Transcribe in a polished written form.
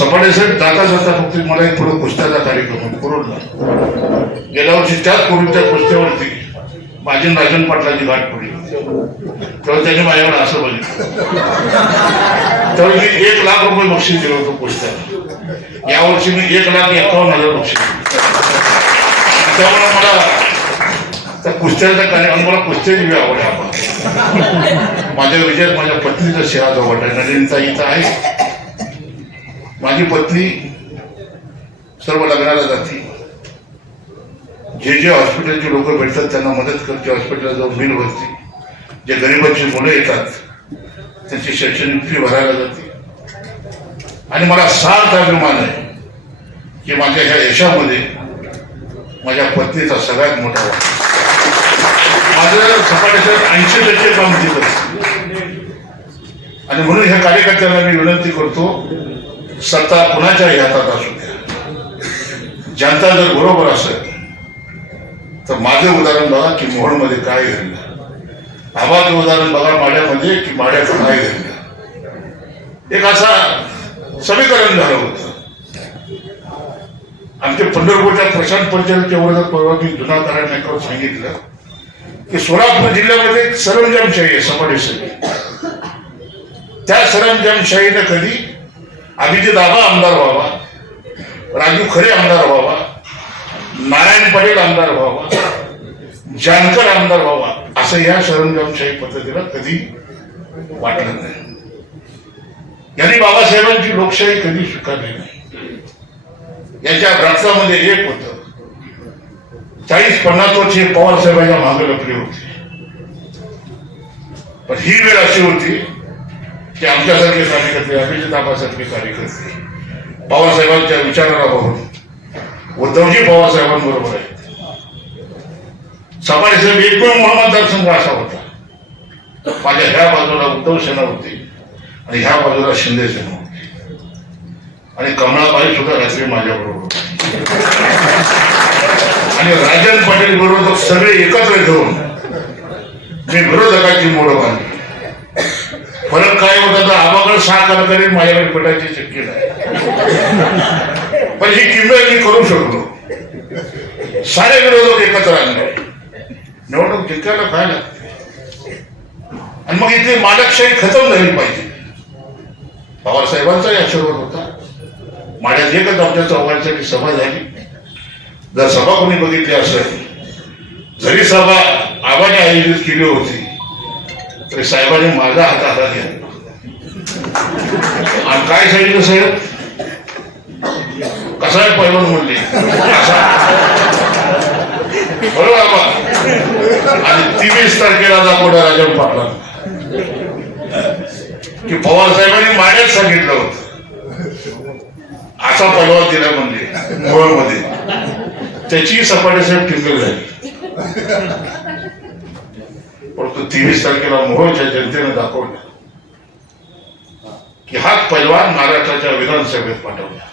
सपाटे साहेब जाता जाता फक्त मला एक थोडं कुस्त्याचा कार्यक्रम कोरोना गेल्या वर्षी त्याच कोरोनाच्या कुस्त्यावरती माझी राजन पाटलाची गाठ पडली तेव्हा त्याने माझ्याकडे असं बघितलं तेव्हा मी 1 लाख रुपये बक्षीस दिलं होतं कुस्त्याला. यावर्षी मी 1,51,000 बक्षीस त्यामुळे मला त्या कुस्त्याचा कार्यक्रम मला कुस्त्याची बी आवड आहे. आपण माझ्या विजयात माझ्या पत्नीचा शेळा जवळ आहे नलिनीचा इथं आहे. माझी पत्नी सर्व लग्नाला जाते जे हॉस्पिटलचे लोक भेटतात त्यांना मदत करते हॉस्पिटलला जाऊन बिल भरते जे गरिबांची मुलं येतात त्यांची शैक्षणिक फी भरायला जाते आणि मला सार्थ अभिमान आहे की माझ्या ह्या यशामध्ये माझ्या पत्नीचा सगळ्यात मोठा वाटा. माझं सपाट्याचं 80% काम दिलं आणि म्हणून ह्या कार्यकर्त्यांना मी विनंती करतो सत्ता कुणाच्याही हातात असू द्या जनता जर बरोबर असेल तर माझं उदाहरण बघा की मोहोळमध्ये काय घडलं आबाचं उदाहरण बघा माड्यामध्ये की माड्यात काय घडलं एक असा समीकरण झालं होतं. आमच्या पंढरपूरच्या प्रशांत परिचारकच्या वर्गात परवा मी जुना नायकावर सांगितलं की सोलापूर जिल्ह्यामध्ये एक सरंजामशाही आहे सपाटेसाठी. त्या सरंजामशाहीने कधी अभिजित आबा आमदार व्हावा राजू खरे आमदार व्हावा नारायण पटेल आमदार व्हावा जानकर आमदार व्हावा असं या सरंजामशाही पद्धतीला कधी वाटलं नाही. यांनी बाबासाहेबांची लोकशाही कधी स्वीकारली नाही. याच्या रक्तामध्ये एक होतं 40-50 वर्षे पवार साहेबांच्या मागे लपली होती. पण ही वेळ अशी होती की आमच्यासारखे कार्यकर्ते अभिजित आबासारखे कार्यकर्ते पवार साहेबांच्या विचाराला बघून उद्धवजी पवार साहेबांबरोबर आहेत. सपाटे साहेब एकूण मतदारसंघ असा होता माझ्या ह्या बाजूला उद्धव सेना होती आणि ह्या बाजूला शिंदे सेना होती आणि कमळाबाई सुद्धा रात्री माझ्याबरोबर होती आणि राजन पाटील बरोबर सगळे एकत्र घेऊन मी विरोधकाची मोड बांधली. फरक काय होता तर आबाकडे 6 कारखाने माझ्याकडे पेटायची शक्य नाही पण ही किंमत मी करू शकलो. सारे विरोधक एकत्र आणले निवडणूक जिंकायला काय लागते आणि मग इथली मालकशाही खतम झाली पाहिजे. पवार साहेबांचाही आशीर्वाद होता. माझ्यात एकच आमच्या चौघांसाठी सभा झाली. जर सभा कोणी बघितली असेल जरी सभा आबाने आयोजित केली होती तरी साहेबांनी माझा हातात घेतला आणि काय सांगितलं साहेब कसा आहे पैलवान म्हणले बरोबर आबा आणि 23 तारखेला दाखवला राजन पाटला की पवार साहेबांनी माझ्याच सांगितलं होतं असा पैलवान दिला म्हणजे मोहोळमध्ये त्याची सपाटे साहेब टिंगल झाली. परंतु 23 तारखेला मोहोळच्या जनतेने दाखवलं की हाच पैलवान महाराष्ट्राच्या विधानसभेत पाठवला.